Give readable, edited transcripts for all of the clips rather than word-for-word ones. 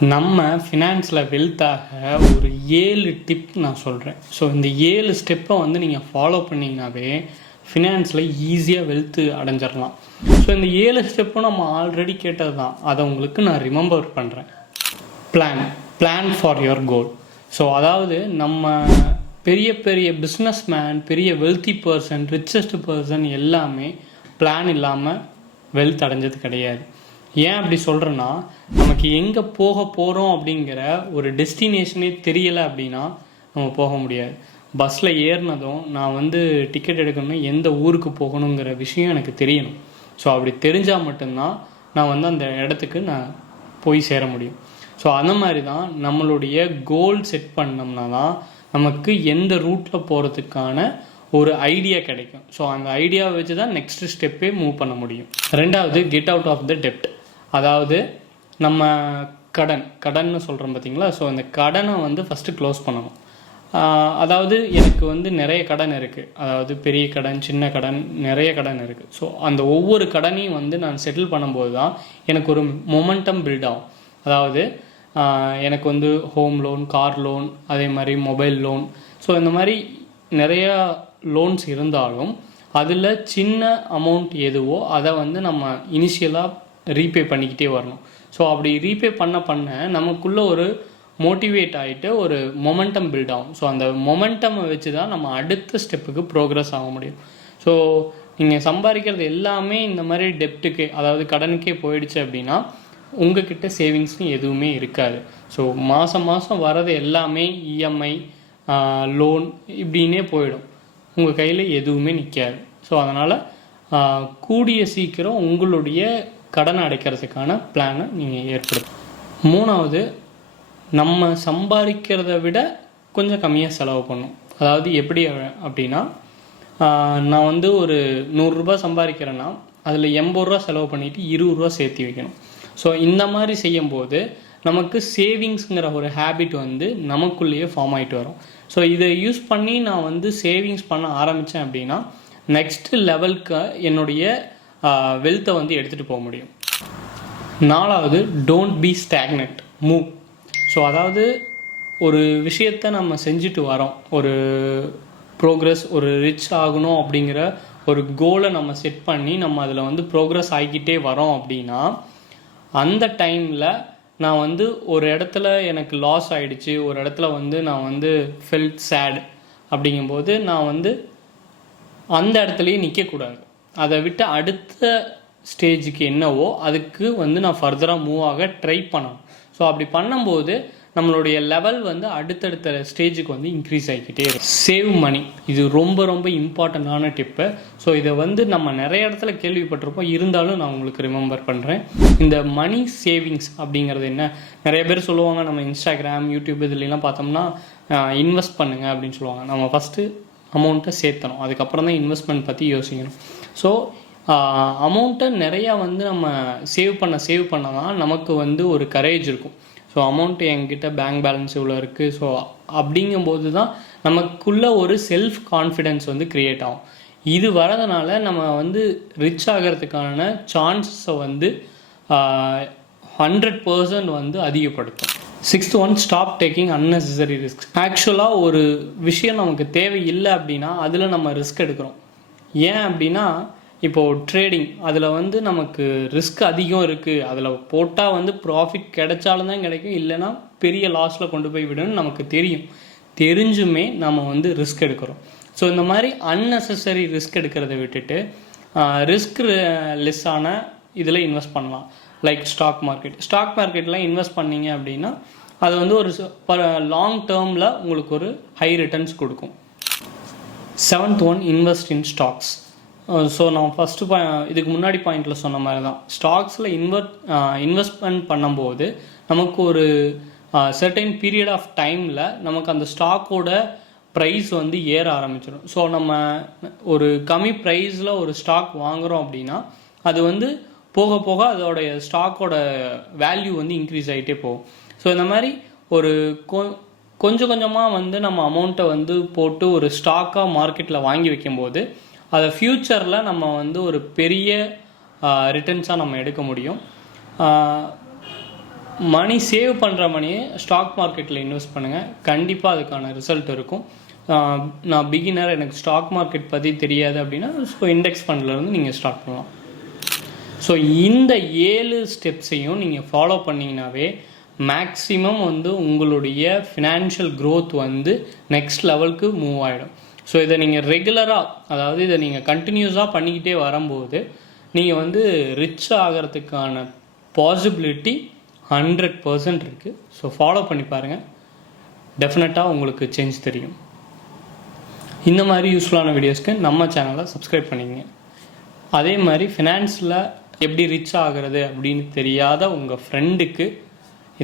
நம்ம ஃபினான்ஸில் வெல்த்தாக ஒரு 7 டிப் நான் சொல்கிறேன். ஸோ இந்த 7 ஸ்டெப்பை வந்து நீங்கள் ஃபாலோ பண்ணிங்கனாவே ஃபினான்ஸில் ஈஸியாக வெல்த்து அடைஞ்சிடலாம். ஸோ இந்த 7 ஸ்டெப்பும் நம்ம ஆல்ரெடி கேட்டது தான், அதை உங்களுக்கு நான் ரிமெம்பர் பண்ணுறேன். Plan for your goal. So அதாவது நம்ம பெரிய பெரிய பிஸ்னஸ் மேன், பெரிய வெல்த்தி பர்சன், ரிச்சஸ்ட் பர்சன் எல்லாமே பிளான் இல்லாமல் வெல்த் அடைஞ்சது கிடையாது. ஏன் அப்படி சொல்கிறேன்னா, நமக்கு எங்கே போக போகிறோம் அப்படிங்கிற ஒரு டெஸ்டினேஷனே தெரியலை அப்படின்னா நம்ம போக முடியாது. பஸ்ஸில் ஏறினதும் நான் வந்து டிக்கெட் எடுக்கணும்னா எந்த ஊருக்கு போகணுங்கிற விஷயம் எனக்கு தெரியணும். ஸோ அப்படி தெரிஞ்சால் மட்டும்தான் நான் வந்து அந்த இடத்துக்கு நான் போய் சேர முடியும். ஸோ அந்த மாதிரி தான் நம்மளுடைய கோல் செட் பண்ணோம்னா தான் நமக்கு எந்த ரூட்டில் போகிறதுக்கான ஒரு ஐடியா கிடைக்கும். ஸோ அந்த ஐடியாவை வச்சு தான் நெக்ஸ்ட் ஸ்டெப்பே மூவ் பண்ண முடியும். ரெண்டாவது, கெட் அவுட் ஆஃப் த டெப்ட். அதாவது நம்ம கடன்னு சொல்கிறோம் பார்த்தீங்களா. ஸோ அந்த கடனை வந்து ஃபஸ்ட்டு க்ளோஸ் பண்ணணும். அதாவது எனக்கு வந்து நிறைய கடன் இருக்குது, அதாவது பெரிய கடன், சின்ன கடன், நிறைய கடன் இருக்குது. ஸோ அந்த ஒவ்வொரு கடனையும் வந்து நான் செட்டில் பண்ணும்போது தான் எனக்கு ஒரு மொமெண்டம் பில்ட் ஆகும். அதாவது எனக்கு வந்து ஹோம் லோன், கார் லோன், அதே மாதிரி மொபைல் லோன், ஸோ இந்த மாதிரி நிறையா லோன்ஸ் இருந்தாலும் அதில் சின்ன அமௌண்ட் எதுவோ அதை வந்து நம்ம இனிஷியலாக ரீபே பண்ணிக்கிட்டே வரணும். ஸோ அப்படி ரீபே பண்ண நமக்குள்ளே ஒரு மோட்டிவேட் ஆகிட்டு ஒரு மொமெண்டம் பில்ட் ஆகும். ஸோ அந்த மொமெண்டமை வச்சு தான் நம்ம அடுத்த ஸ்டெப்புக்கு ப்ரோக்ரஸ் ஆக முடியும். ஸோ நீங்கள் சம்பாதிக்கிறது எல்லாமே இந்த மாதிரி டெப்ட்டுக்கு, அதாவது கடனுக்கே போயிடுச்சு அப்படின்னா உங்ககிட்ட சேவிங்ஸ்னு எதுவுமே இருக்காது. ஸோ மாதம் வரது எல்லாமே இஎம்ஐ, லோன் இப்படின்னே போயிடும். உங்கள் கையில் எதுவுமே நிற்காது. ஸோ அதனால் கூடிய சீக்கிரம் உங்களுடைய கடனை அடைக்கிறதுக்கான பிளானை நீங்கள் ஏற்படுத்தும். மூணாவது, நம்ம சம்பாதிக்கிறத விட கொஞ்சம் கம்மியாக செலவு பண்ணும். அதாவது எப்படி அப்படின்னா, நான் வந்து ஒரு 100 ரூபா சம்பாதிக்கிறேன்னா அதில் 80 ரூபா செலவு பண்ணிவிட்டு 20 ரூபா சேர்த்து வைக்கணும். ஸோ இந்த மாதிரி செய்யும்போது நமக்கு சேவிங்ஸுங்கிற ஒரு ஹேபிட் வந்து நமக்குள்ளேயே ஃபார்ம் ஆகிட்டு வரும். ஸோ இதை யூஸ் பண்ணி நான் வந்து சேவிங்ஸ் பண்ண ஆரம்பித்தேன் அப்படின்னா நெக்ஸ்ட் லெவலுக்கு என்னுடைய வெல்த்தை வந்து எடுத்துகிட்டு போக முடியும். நாலாவது, don't be stagnant, move. So அதாவது ஒரு விஷயத்தை நம்ம செஞ்சுட்டு வரோம், ஒரு ப்ரோக்ரஸ், ஒரு ரிச் ஆகணும் அப்படிங்கிற ஒரு கோலை நம்ம செட் பண்ணி நம்ம அதில் வந்து ப்ரோக்ரஸ் ஆகிக்கிட்டே வரோம் அப்படின்னா அந்த டைமில் நான் வந்து ஒரு இடத்துல எனக்கு லாஸ் ஆகிடுச்சு, ஒரு இடத்துல வந்து நான் வந்து ஃபெல்ட் சேட் அப்படிங்கும்போது நான் வந்து அந்த இடத்துலையே நிற்கக்கூடாது. அதை விட்டு அடுத்த ஸ்டேஜுக்கு என்னவோ அதுக்கு வந்து நான் ஃபர்தராக மூவ் ஆக ட்ரை பண்ணணும். ஸோ அப்படி பண்ணும்போது நம்மளுடைய லெவல் வந்து அடுத்தடுத்த ஸ்டேஜுக்கு வந்து இன்க்ரீஸ் ஆகிக்கிட்டே இருக்கும். சேவ் மணி, இது ரொம்ப ரொம்ப இம்பார்ட்டண்ட்டான டிப்பு. ஸோ இதை வந்து நம்ம நிறைய இடத்துல கேள்விப்பட்டிருப்போம், இருந்தாலும் நான் உங்களுக்கு ரிமெம்பர் பண்ணுறேன். இந்த மணி சேவிங்ஸ் அப்படிங்கிறது என்ன, நிறைய பேர் சொல்லுவாங்க, நம்ம இன்ஸ்டாகிராம், யூடியூப் இதுலாம் பார்த்தோம்னா இன்வெஸ்ட் பண்ணுங்கள் அப்படின்னு சொல்லுவாங்க. நம்ம ஃபஸ்ட்டு அமௌண்ட்டை சேர்த்தணும், அதுக்கப்புறம் தான் இன்வெஸ்ட்மெண்ட் பற்றி யோசிக்கணும். ஸோ அமௌண்ட்டை நிறையா வந்து நம்ம சேவ் பண்ண தான் நமக்கு வந்து ஒரு கரேஜ் இருக்கும். ஸோ அமௌண்ட்டு என்கிட்ட பேங்க் பேலன்ஸ் இவ்வளோ இருக்குது. ஸோ அப்படிங்கும்போது தான் நமக்குள்ளே ஒரு செல்ஃப் கான்ஃபிடென்ஸ் வந்து க்ரியேட் ஆகும். இது வரதுனால நம்ம வந்து ரிச் ஆகிறதுக்கான சான்ஸை வந்து 100% வந்து அதிகப்படுத்தும். 6th one, stop taking unnecessary risk. ஆக்சுவலாக ஒரு விஷயம் நமக்கு தேவையில்லை அப்படின்னா அதில் நம்ம ரிஸ்க் எடுக்கிறோம். ஏன் அப்படின்னா, இப்போது ட்ரேடிங், அதில் வந்து நமக்கு ரிஸ்க் அதிகம் இருக்குது. அதில் போட்டால் வந்து ப்ராஃபிட் கிடைச்சாலும் தான் கிடைக்கும், இல்லைனா பெரிய லாஸில் கொண்டு போய் விடணும்னு நமக்கு தெரிஞ்சுமே நம்ம வந்து ரிஸ்க் எடுக்கிறோம். ஸோ இந்த மாதிரி அன்னெசரி ரிஸ்க் எடுக்கிறத விட்டுட்டு ரிஸ்க் லெஸ்ஸான இதில் இன்வெஸ்ட் பண்ணலாம். லைக் ஸ்டாக் மார்க்கெட்டில் இன்வெஸ்ட் பண்ணிங்க அப்படின்னா அது வந்து ஒரு லாங் டேர்மில் உங்களுக்கு ஒரு ஹை ரிட்டர்ன்ஸ் கொடுக்கும். 7th one, invest in stocks. So நான் ஃபஸ்ட்டு இதுக்கு முன்னாடி பாயிண்டில் சொன்ன மாதிரி தான், ஸ்டாக்ஸில் இன்வெஸ்ட்மெண்ட் பண்ணும்போது நமக்கு ஒரு சர்டைன் பீரியட் ஆஃப் டைமில் நமக்கு அந்த ஸ்டாக்கோட ப்ரைஸ் வந்து ஏற ஆரம்பிச்சிடும். ஸோ நம்ம ஒரு கம்மி ப்ரைஸில் ஒரு ஸ்டாக் வாங்குகிறோம் அப்படின்னா அது வந்து போக போக அதோடைய ஸ்டாக்கோட வேல்யூ வந்து இன்க்ரீஸ் ஆகிட்டே போகும். ஸோ இந்த மாதிரி ஒரு கொஞ்சம் கொஞ்சமாக வந்து நம்ம அமௌண்ட்டை வந்து போட்டு ஒரு ஸ்டாக்காக மார்க்கெட்டில் வாங்கி வைக்கும்போது அதை ஃப்யூச்சரில் நம்ம வந்து ஒரு பெரிய ரிட்டர்ன்ஸாக நம்ம எடுக்க முடியும். மணி சேவ் பண்ணுற மணியை ஸ்டாக் மார்க்கெட்டில் இன்வெஸ்ட் பண்ணுங்கள். கண்டிப்பாக அதுக்கான ரிசல்ட் இருக்கும். நான் பிகினர், எனக்கு ஸ்டாக் மார்க்கெட் பற்றி தெரியாது அப்படின்னா ஸோ இண்டெக்ஸ் ஃபண்ட்லேருந்து நீங்கள் ஸ்டார்ட் பண்ணலாம். ஸோ இந்த 7 ஸ்டெப்ஸையும் நீங்கள் ஃபாலோ பண்ணிங்கனாவே மேக்ஸிமம் வந்து உங்களுடைய ஃபினான்ஷியல் க்ரோத் வந்து நெக்ஸ்ட் லெவலுக்கு மூவ் ஆகிடும். ஸோ இதை நீங்கள் ரெகுலராக, அதாவது இதை நீங்கள் கண்டினியூஸாக பண்ணிக்கிட்டே வரும்போது நீங்கள் வந்து ரிச் ஆகிறதுக்கான பாசிபிலிட்டி 100% இருக்குது. ஸோ ஃபாலோ பண்ணி பாருங்கள், டெஃபினட்டாக உங்களுக்கு சேஞ்ச் தெரியும். இந்த மாதிரி யூஸ்ஃபுல்லான வீடியோஸ்க்கு நம்ம சேனலை சப்ஸ்கிரைப் பண்ணிக்கங்க. அதே மாதிரி ஃபினான்ஸில் எப்படி ரிச் ஆகிறது அப்படின்னு தெரியாத உங்கள் ஃப்ரெண்டுக்கு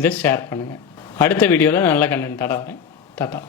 இதை ஷேர் பண்ணுங்கள். அடுத்த வீடியோவில் நல்ல கண்டென்ட்டாக வரேன். டாட்டா.